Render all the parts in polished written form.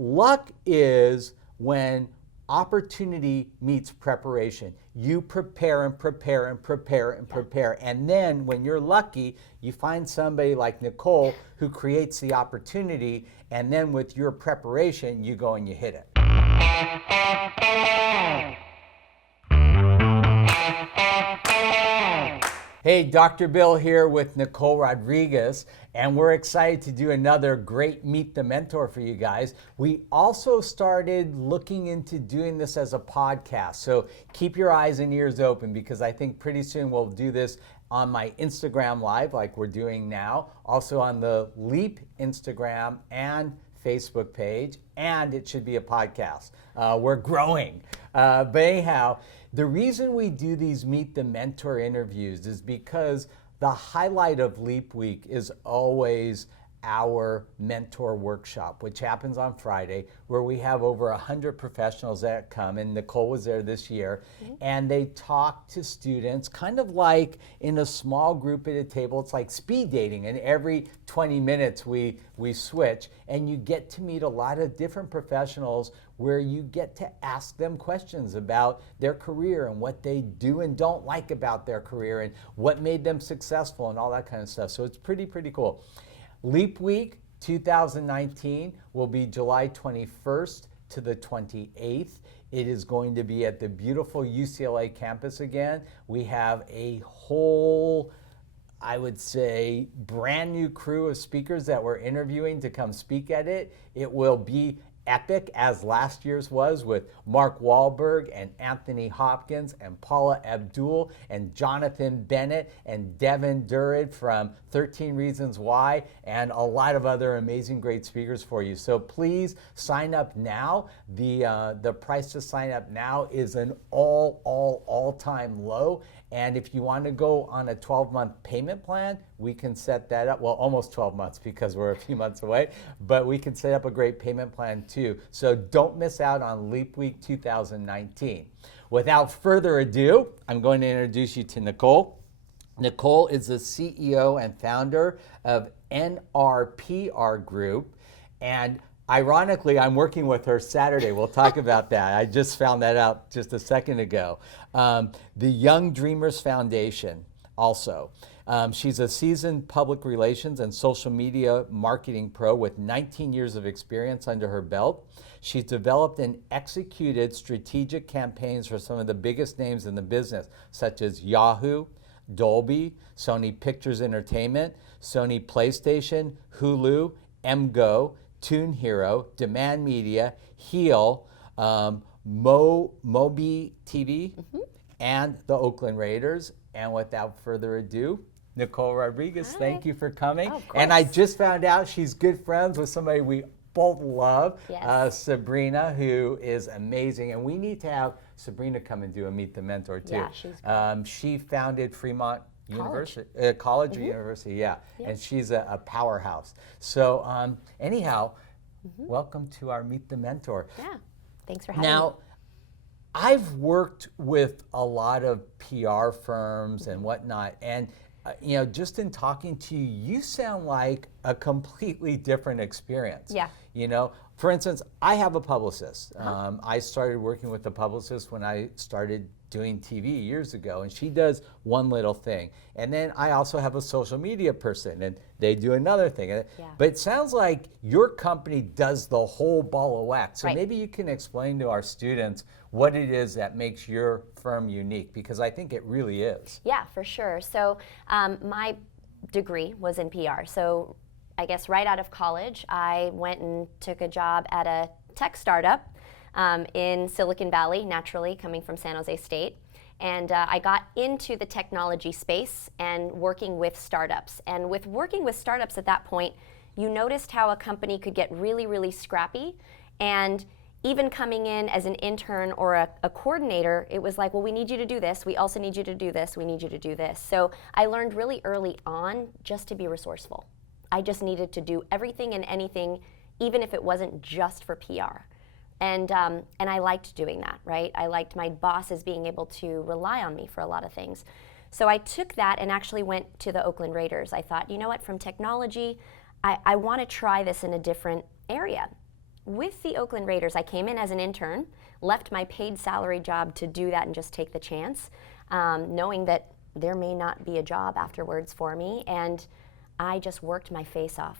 luck is when opportunity meets preparation. You prepare and prepare and prepare and prepare. And then when you're lucky, you find somebody like Nicole who creates the opportunity. And then with your preparation, you go and you hit it. Hey, Dr. Bill here with Nicole Rodrigues, and we're excited to do another great Meet the Mentor for you guys. We also started looking into doing this as a podcast, so keep your eyes and ears open because I think pretty soon we'll do this on my Instagram Live like we're doing now, also on the Leap Instagram and Facebook page, and it should be a podcast. We're growing. But anyhow, the reason we do these Meet the Mentor interviews is because the highlight of Leap Week is always our mentor workshop, which happens on Friday, where we have over 100 professionals that come, and Nicole was there this year, and they talk to students kind of like in a small group at a table. It's like speed dating, and every 20 minutes we switch, and you get to meet a lot of different professionals where you get to ask them questions about their career and what they do and don't like about their career and what made them successful and all that kind of stuff. So it's pretty cool. Leap Week 2019 will be July 21st to the 28th. It is going to be at the beautiful UCLA campus again. We have a whole, I would say, brand new crew of speakers that we're interviewing to come speak at it. It will be epic as last year's was, with Mark Wahlberg and Anthony Hopkins and Paula Abdul and Jonathan Bennett and Devin Durrett from 13 Reasons Why, and a lot of other amazing great speakers for you. So please sign up now. The price to sign up now is an all-time low. And if you want to go on a 12-month payment plan, we can set that up. Well, almost 12 months because we're a few months away, but we can set up a great payment plan too. So don't miss out on Leap Week 2019. Without further ado, I'm going to introduce you to Nicole. Nicole is the CEO and founder of NRPR Group, and ironically, I'm working with her Saturday. We'll talk about that. I just found that out just a second ago. The Young Dreamers Foundation also. She's a seasoned public relations and social media marketing pro with 19 years of experience under her belt. She's developed and executed strategic campaigns for some of the biggest names in the business, such as Yahoo, Dolby, Sony Pictures Entertainment, Sony PlayStation, Hulu, MGO, Toon Hero, Demand Media, Heel, Moby TV, and the Oakland Raiders. And without further ado, Nicole Rodrigues, thank you for coming. Oh, and I just found out she's good friends with somebody we both love, Sabrina, who is amazing. And we need to have Sabrina come and do a Meet the Mentor too. Yeah, she's great. She founded Fremont University, college or university, and she's a powerhouse. So anyhow, welcome to our Meet the Mentor. Yeah, thanks for having me. Now, I've worked with a lot of PR firms and whatnot, and just in talking to you, you sound like a completely different experience. Yeah. For instance, I have a publicist. I started working with a publicist when I started doing TV years ago, and she does one little thing. And then I also have a social media person, and they do another thing. Yeah. But it sounds like your company does the whole ball of wax. So Right. maybe you can explain to our students what it is that makes your firm unique, because I think it really is. Yeah, for sure. So my degree was in PR. So I guess right out of college, I went and took a job at a tech startup in Silicon Valley, naturally, coming from San Jose State. And I got into the technology space and working with startups. And with working with startups at that point, you noticed how a company could get really scrappy. And even coming in as an intern or a coordinator, it was like, well, we need you to do this. We also need you to do this. We need you to do this. So I learned really early on just to be resourceful. I just needed to do everything and anything, even if it wasn't just for PR. And I liked doing that, right? I liked my bosses being able to rely on me for a lot of things. So I took that and actually went to the Oakland Raiders. I thought, you know what, from technology, I want to try this in a different area. with the Oakland Raiders, I came in as an intern, left my paid salary job to do that and just take the chance, knowing that there may not be a job afterwards for me, and I just worked my face off.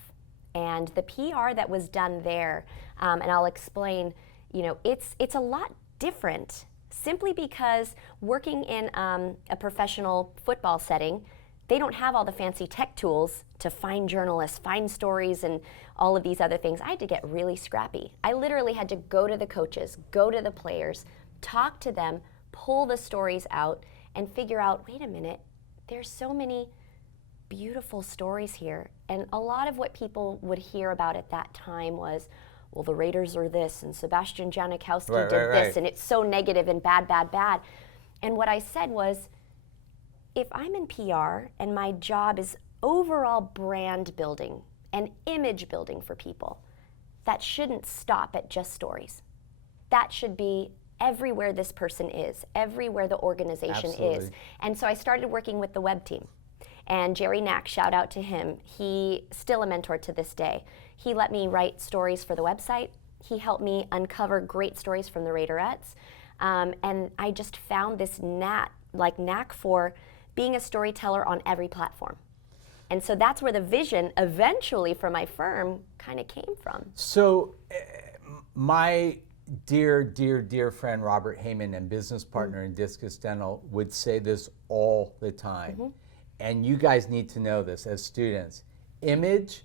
And the PR that was done there, and I'll explain, it's a lot different simply because working in a professional football setting, they don't have all the fancy tech tools to find journalists, find stories, and all of these other things. I had to get really scrappy. I literally had to go to the coaches, go to the players, talk to them, pull the stories out, and figure out, wait a minute, there's so many beautiful stories here. And a lot of what people would hear about at that time was, well, the Raiders are this, and Sebastian Janikowski did this, and it's so negative and bad, bad, bad. And what I said was, if I'm in PR and my job is overall brand building and image building for people, that shouldn't stop at just stories. That should be everywhere this person is, everywhere the organization is. And so I started working with the web team. And Jerry Knack, shout out to him. He still a mentor to this day. He let me write stories for the website. He helped me uncover great stories from the Raiderettes. And I just found this knack for being a storyteller on every platform. And so that's where the vision eventually for my firm kind of came from. So my dear friend Robert Heyman and business partner in Discus Dental would say this all the time. And you guys need to know this as students. Image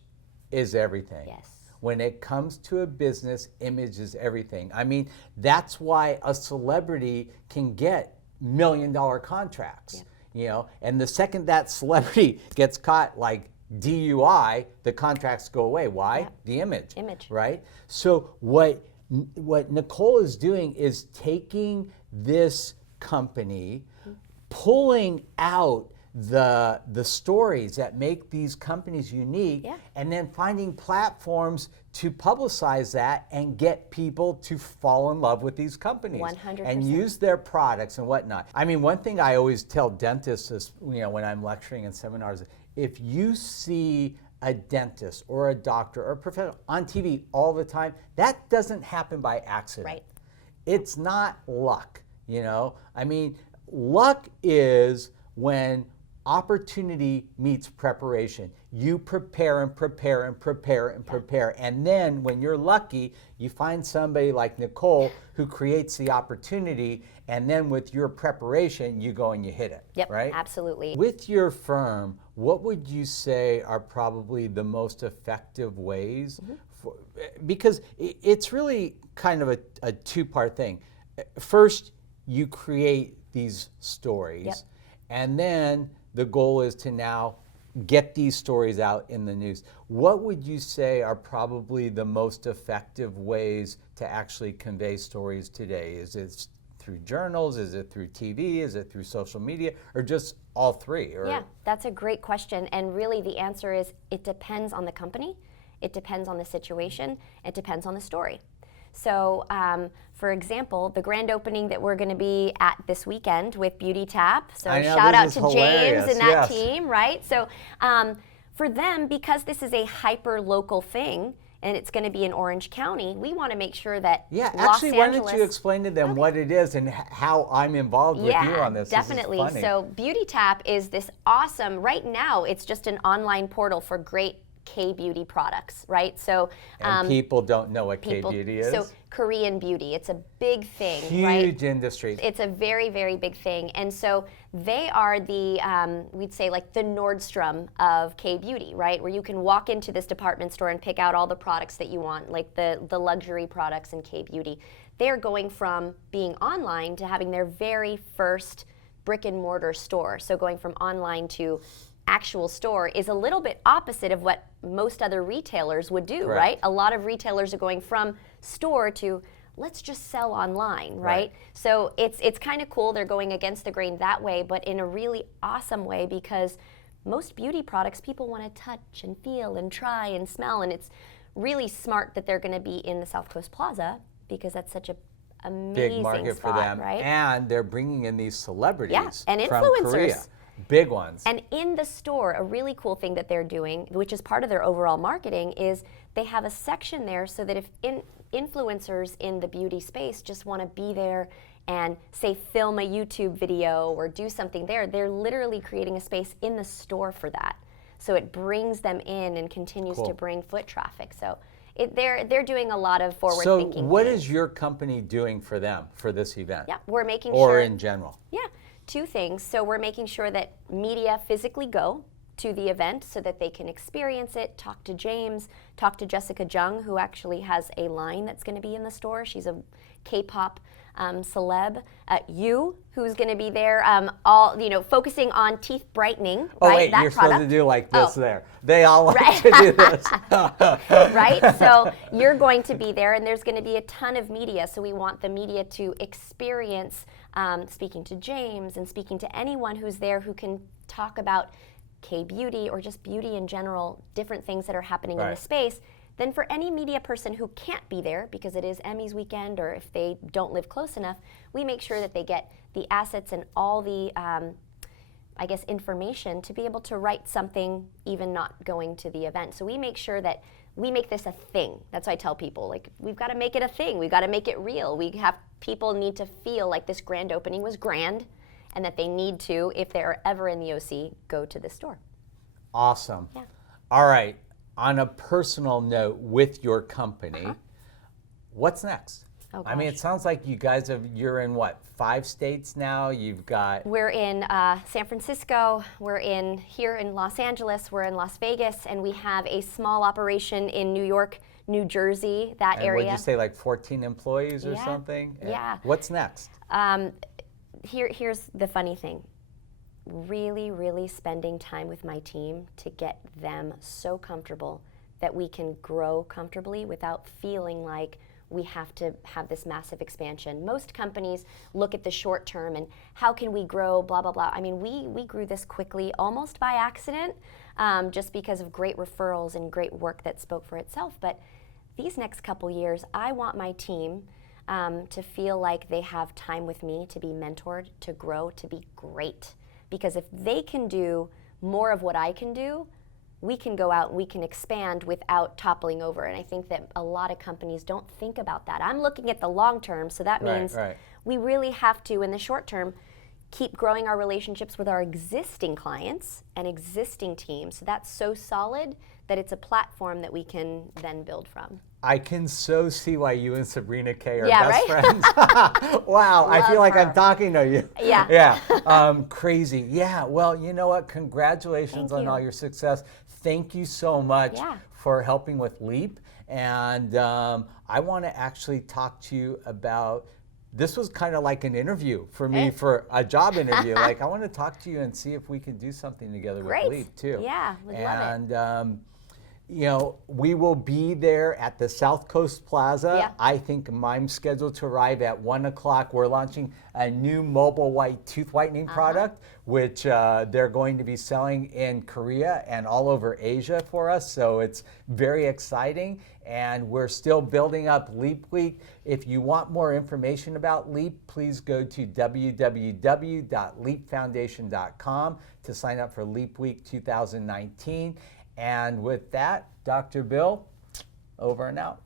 is everything. Yes. When it comes to a business, image is everything. I mean, that's why a celebrity can get $1 million contracts. And the second that celebrity gets caught like DUI, the contracts go away. Why? The image. Right? So what Nicole is doing is taking this company, pulling out the stories that make these companies unique, and then finding platforms to publicize that and get people to fall in love with these companies 100%. and use their products and whatnot. I mean, one thing I always tell dentists is, when I'm lecturing in seminars, if you see a dentist or a doctor or a professional on TV all the time, that doesn't happen by accident. Right. It's not luck, I mean, luck is when opportunity meets preparation. You prepare and prepare and prepare and prepare. And then when you're lucky, you find somebody like Nicole who creates the opportunity, and then with your preparation, you go and you hit it. Yep, right? Absolutely. With your firm, what would you say are probably the most effective ways? Because it's really kind of a two-part thing. First, you create these stories, and then the goal is to now get these stories out in the news. What would you say are probably the most effective ways to actually convey stories today? Is it through journals? Is it through TV? Is it through social media? Or just all three? Yeah, that's a great question. And really the answer is it depends on the company, it depends on the situation, it depends on the story. So, for example, the grand opening that we're going to be at this weekend with Beauty Tap. So shout out to James and that team, right? So for them, because this is a hyper-local thing, and it's going to be in Orange County, we want to make sure that Los Angeles... why don't you explain to them what it is and how I'm involved with you on this. Definitely. This is funny. So Beauty Tap is this awesome, right now, it's just an online portal for great K-beauty products, right? So and people don't know what K-beauty is. So Korean beauty, it's a big thing, huge industry. It's a very, very big thing. And so they are the, we'd say like the Nordstrom of K-beauty, right? Where you can walk into this department store and pick out all the products that you want, like the luxury products in K-beauty. They're going from being online to having their very first brick and mortar store. So going from online to actual store is a little bit opposite of what most other retailers would do, right? A lot of retailers are going from store to let's just sell online, right? So it's kind of cool. They're going against the grain that way, but in a really awesome way, because most beauty products people want to touch and feel and try and smell, and it's really smart that they're going to be in the South Coast Plaza because that's such a amazing big market spot, for them, right? And they're bringing in these celebrities and from influencers. Korea. Big ones. And in the store, a really cool thing that they're doing, which is part of their overall marketing, is they have a section there so that influencers in the beauty space just want to be there and say film a YouTube video or do something there. They're literally creating a space in the store for that. So it brings them in and continues to bring foot traffic. So they're doing a lot of forward thinking. So what is your company doing for them for this event? Yeah, we're making or in general? Yeah, two things. So we're making sure that media physically go to the event so that they can experience it, talk to James, talk to Jessica Jung, who actually has a line that's going to be in the store. She's a K-pop celeb. Who's going to be there, all focusing on teeth brightening. Oh right? wait, That you're product. supposed to do like this there. They all like to do this. Right? So you're going to be there, and there's going to be a ton of media. So we want the media to experience speaking to James and speaking to anyone who's there who can talk about K-beauty or just beauty in general, different things that are happening in the space. Then for any media person who can't be there because it is Emmys weekend or if they don't live close enough, we make sure that they get the assets and all the, information to be able to write something even not going to the event. So we make sure that we make this a thing. That's why I tell people, like, we've got to make it a thing. We've got to make it real. People need to feel like this grand opening was grand and that they need to, if they're ever in the OC, go to this store. Awesome. Yeah. All right. On a personal note with your company, what's next? Oh, I mean, it sounds like you guys you're in what, 5 states now? You've got... We're in San Francisco, we're here in Los Angeles, we're in Las Vegas, and we have a small operation in New York, New Jersey, that area. Would you say like 14 employees or something? Yeah. What's next? Here's the funny thing. Really, really spending time with my team to get them so comfortable that we can grow comfortably without feeling like we have to have this massive expansion. Most companies look at the short term and how can we grow, blah, blah, blah. I mean, we grew this quickly almost by accident just because of great referrals and great work that spoke for itself. But these next couple years, I want my team to feel like they have time with me to be mentored, to grow, to be great. Because if they can do more of what I can do, we can go out and we can expand without toppling over. And I think that a lot of companies don't think about that. I'm looking at the long term, so that means we really have to, in the short term, keep growing our relationships with our existing clients and existing teams. So that's so solid that it's a platform that we can then build from. I can so see why you and Sabrina Kay are best friends. Wow, I feel like I'm talking to you. Yeah. Yeah, crazy. Yeah, well, you know what? Congratulations on all your success. Thank you so much for helping with LEAP. And I want to actually talk to you about, this was kind of like an interview for me, for a job interview. Like, I want to talk to you and see if we can do something together with LEAP too. Yeah, would love it. And you know, we will be there at the South Coast Plaza. Yeah. I think I'm scheduled to arrive at 1 o'clock. We're launching a new mobile white tooth whitening product, which they're going to be selling in Korea and all over Asia for us. So it's very exciting. And we're still building up LEAP Week. If you want more information about LEAP, please go to www.leapfoundation.com to sign up for LEAP Week 2019. And with that, Dr. Bill, over and out.